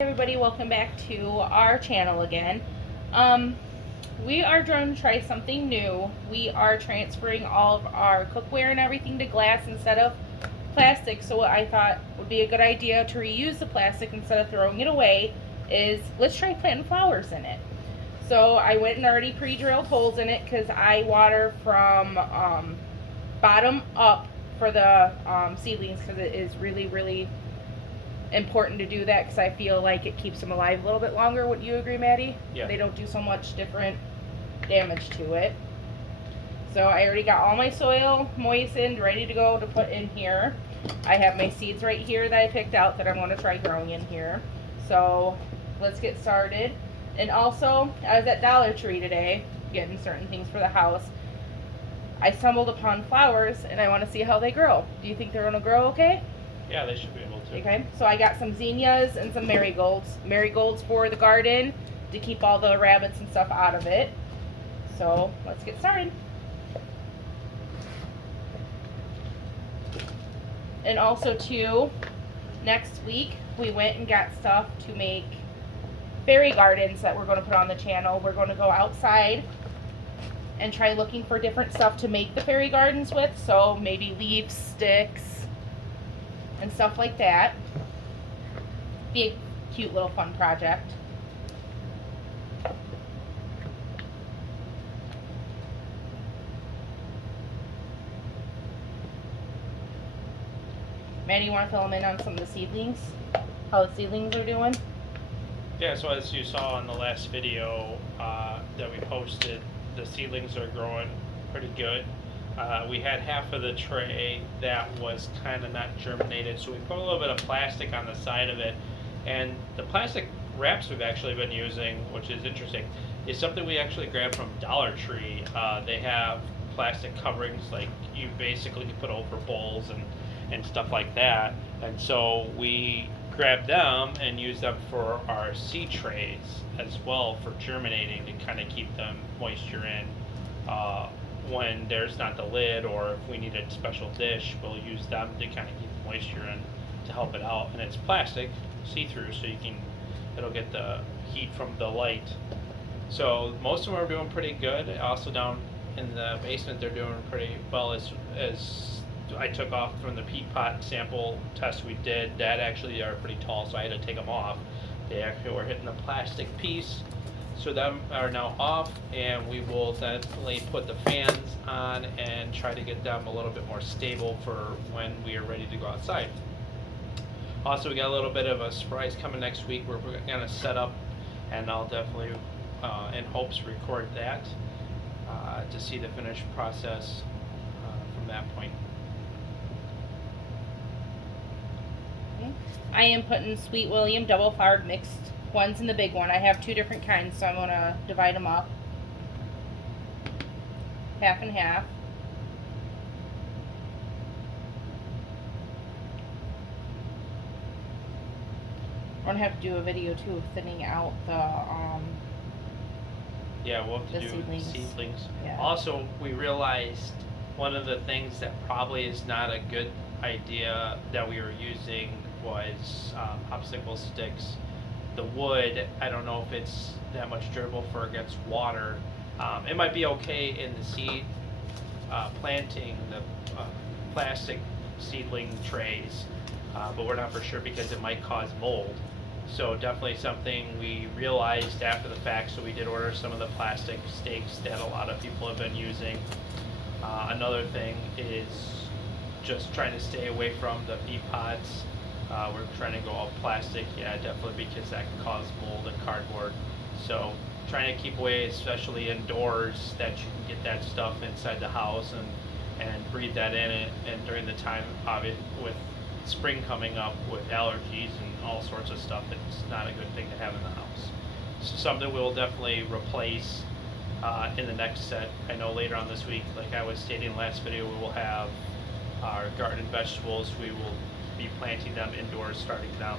Everybody, welcome back to our channel again. We are going to try something new. We are transferring all of our cookware and everything to glass instead of plastic. So what I thought would be a good idea to reuse the plastic instead of throwing it away is let's try planting flowers in it. So I went and already pre-drilled holes in it because I water from bottom up for the seedlings because it is really important to do that because I feel like it keeps them alive a little bit longer. Wouldn't you agree, Maddie? Yeah. They don't do so much different damage to it. So I already got all my soil moistened, ready to go to put in here. I have my seeds right here that I picked out that I'm going to try growing in here. So let's get started. And also, I was at Dollar Tree today getting certain things for the house. I stumbled upon flowers and I want to see how they grow. Do you think they're going to grow okay? Yeah, they should be able to. Okay, so I got some zinnias and some marigolds. Marigolds for the garden to keep all the rabbits and stuff out of it. So let's get started. And also too, next week we went and got stuff to make fairy gardens that we're going to put on the channel. We're going to go outside and try looking for different stuff to make the fairy gardens with. So maybe leaves, sticks, and stuff like that. Be a cute little fun project. Maddie, you want to fill them in on some of the seedlings? How the seedlings are doing? Yeah, so as you saw in the last video that we posted, the seedlings are growing pretty good. We had half of the tray that was kind of not germinated, so we put a little bit of plastic on the side of it. And the plastic wraps we've actually been using, which is interesting, is something we actually grabbed from Dollar Tree. They have plastic coverings like you basically can put over bowls and stuff like that. And so we grabbed them and used them for our seed trays as well for germinating to kind of keep the moisture in. When there's not the lid, or if we need a special dish, we'll use them to kind of keep the moisture in to help it out. And it's plastic, see-through, so it'll get the heat from the light. So most of them are doing pretty good. Also down in the basement, they're doing pretty well. As I took off from the peat pot sample test we did, that actually are pretty tall, so I had to take them off. They actually were hitting the plastic piece. So them are now off, and we will definitely put the fans on and try to get them a little bit more stable for when we are ready to go outside. Also, we got a little bit of a surprise coming next week. We're going to set up, and I'll definitely, in hopes, record that to see the finished process from that point. I am putting Sweet William double flowered mixed ones in the big one. I have two different kinds, so I'm going to divide them up. Half and half. We're going to have to do a video too of thinning out the yeah, we'll have to do seedlings. Yeah. Also, we realized one of the things that probably is not a good idea that we were using was popsicle sticks. The wood, I don't know if it's that much durable for against water. It might be okay in the seed planting, the plastic seedling trays, but we're not for sure because it might cause mold. So definitely something we realized after the fact, so we did order some of the plastic stakes that a lot of people have been using. Another thing is just trying to stay away from the peat pots. We're trying to go all plastic, yeah, definitely, because that can cause mold and cardboard. So trying to keep away, especially indoors, that you can get that stuff inside the house and breathe that in. And during the time of it, with spring coming up with allergies and all sorts of stuff, it's not a good thing to have in the house. So something we'll definitely replace in the next set. I know later on this week, like I was stating in the last video, we will have our garden vegetables. We will be planting them indoors starting now.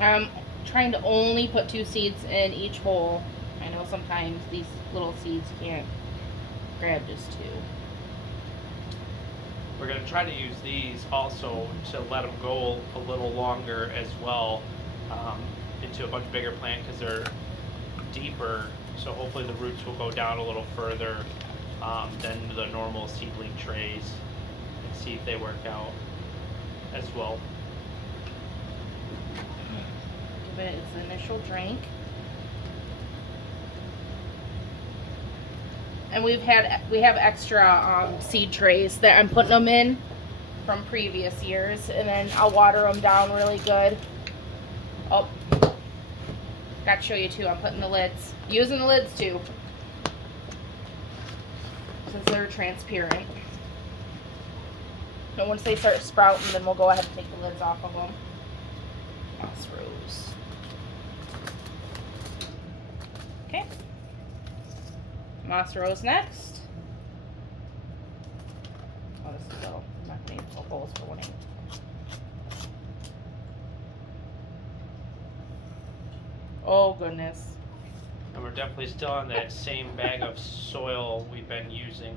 I'm trying to only put 2 seeds in each bowl. I know sometimes these little seeds can't grab just 2. We're going to try to use these also to let them go a little longer as well, into a much bigger plant because they're deeper. So hopefully the roots will go down a little further than the normal seedling trays, and see if they work out as well. Give it its initial drink. And we have extra seed trays that I'm putting them in from previous years, and then I'll water them down really good. Oh, got to show you too. I'm putting the lids, using the lids too, since they're transparent. So once they start sprouting, then we'll go ahead and take the lids off of them. Moss rose. Okay. Moss rose next. Oh, this is little. I'm not going to need little bowls for winning. Oh, goodness. And we're definitely still on that same bag of soil we've been using.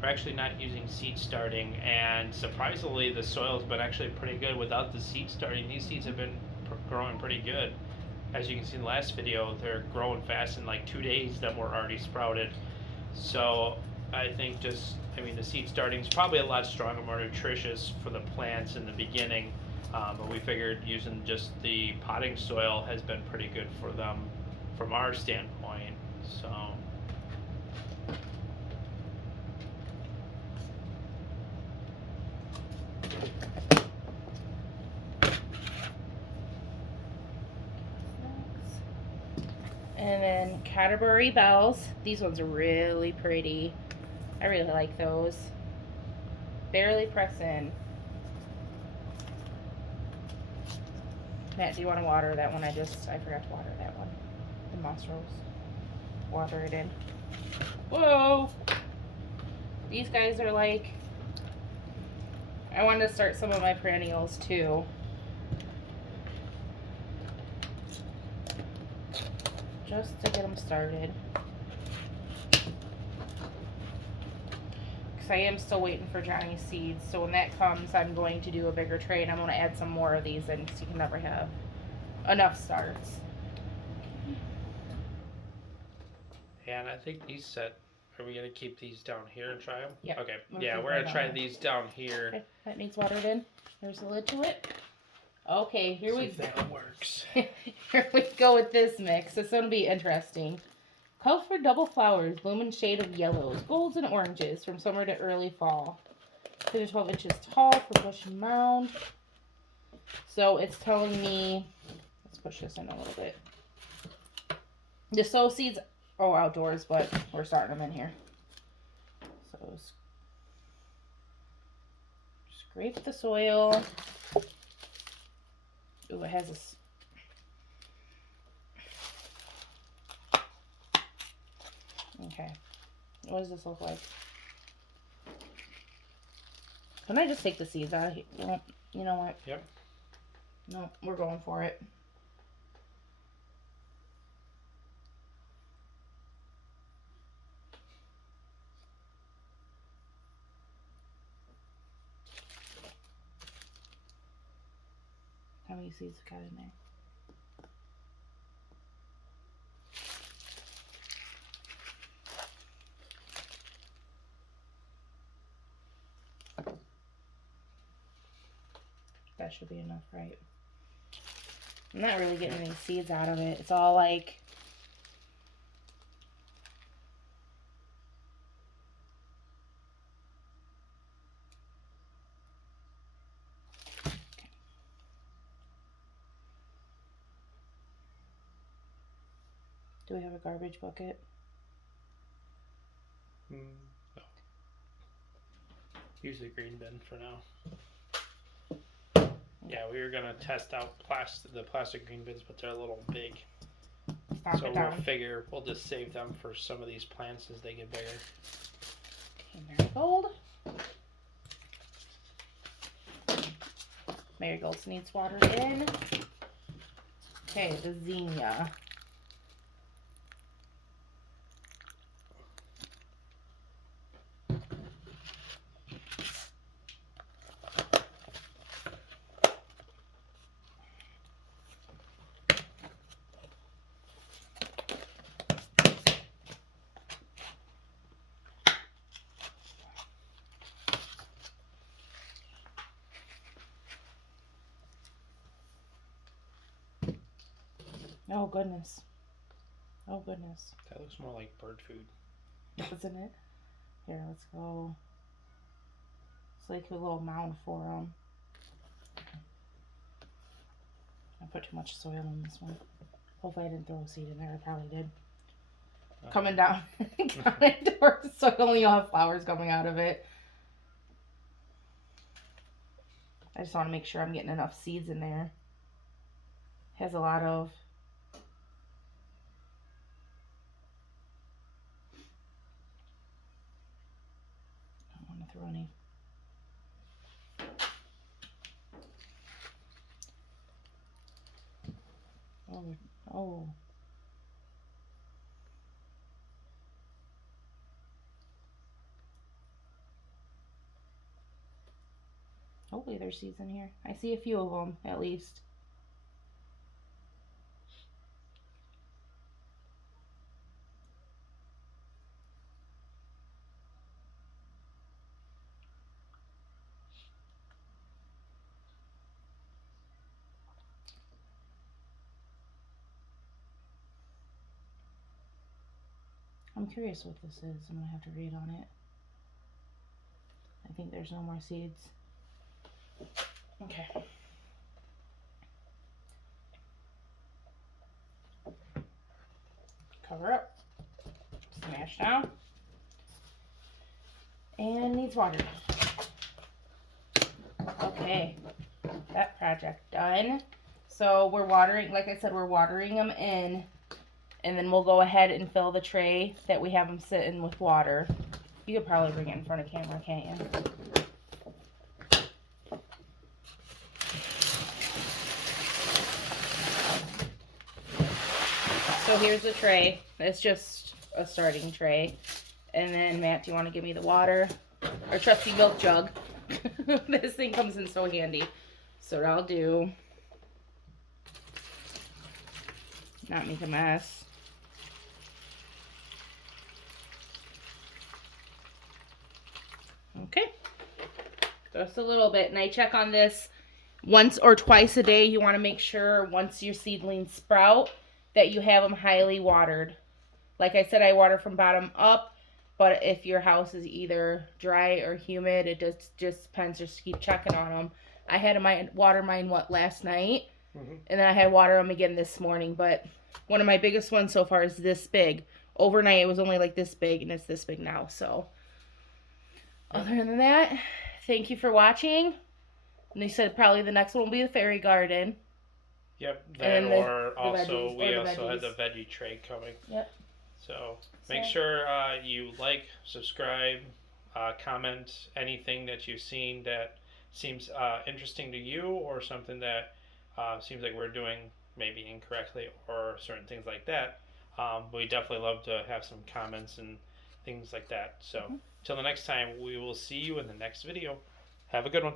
We're actually not using seed starting, and surprisingly the soil's been actually pretty good without the seed starting. These seeds have been growing pretty good. As you can see in the last video, they're growing fast. In like 2 days them were already sprouted. So I think the seed starting is probably a lot stronger, more nutritious for the plants in the beginning, but we figured using just the potting soil has been pretty good for them from our standpoint. So and then Canterbury bells. These ones are really pretty. I really like those. Barely press in. Matt, do you want to water that one? I forgot to water that one. The moss rose. Water it in. Whoa! These guys are like, I wanted to start some of my perennials too. Just to get them started. Because I am still waiting for Johnny's seeds. So when that comes, I'm going to do a bigger tray, and I'm going to add some more of these in, because you can never have enough starts. yeah, and I think these set. Are we gonna keep these down here and try them? Yeah. Okay. Yeah, we're gonna try these down here. Okay, that needs watered in. There's the lid to it. Okay, here we go. That works. Here we go with this mix. It's going to be interesting. Colorful double flowers bloom in shade of yellows, golds, and oranges from summer to early fall. 10 to 12 inches tall for bush and mound. So it's telling me, let's push this in a little bit. The sow seeds, outdoors, but we're starting them in here. So scrape the soil. Ooh, it has this. Okay. What does this look like? Can I just take the seeds out of here? Well, you know what? Yep. No, we're going for it. How many seeds got in there? That should be enough, right? I'm not really getting any seeds out of it. It's all like, do we have a garbage bucket? No. Use the green bin for now. Yeah, we were gonna test out the plastic green bins, but they're a little big. So we'll just save them for some of these plants as they get bigger. Okay, marigold. Marigolds needs watered in. Okay, the zinnia. Oh, goodness. Oh, goodness. That looks more like bird food. Doesn't it? Here, let's go. It's like a little mound for them. I put too much soil in this one. Hopefully I didn't throw a seed in there. I probably did. Coming down. Coming towards soil and you'll have flowers coming out of it. I just want to make sure I'm getting enough seeds in there. Has a lot of... I don't want to throw any... Oh, oh. Hopefully there's seeds in here. I see a few of them, at least. I'm curious what this is. I'm going to have to read on it. I think there's no more seeds. Okay. Cover up. Smash down. And needs water. Okay. That project done. So we're watering, like I said, we're watering them in. And then we'll go ahead and fill the tray that we have them sit in with water. You could probably bring it in front of camera, can't you? So here's the tray. It's just a starting tray. And then, Matt, do you want to give me the water? Our trusty milk jug. This thing comes in so handy. So what I'll do, not make a mess. Okay. Just a little bit. And I check on this once or twice a day. You want to make sure once your seedlings sprout that you have them highly watered. Like I said, I water from bottom up, but if your house is either dry or humid, it just depends. Just keep checking on them. I had to water mine last night, and then I had to water them again this morning. But one of my biggest ones so far is this big. Overnight, it was only like this big, and it's this big now. So, other than that, thank you for watching. And they said probably the next one will be the fairy garden. Yep, that or also we also had the veggie tray coming. Yep. So make sure you like, subscribe, comment anything that you've seen that seems interesting to you, or something that seems like we're doing maybe incorrectly, or certain things like that. We definitely love to have some comments and things like that. So till the next time, we will see you in the next video. Have a good one.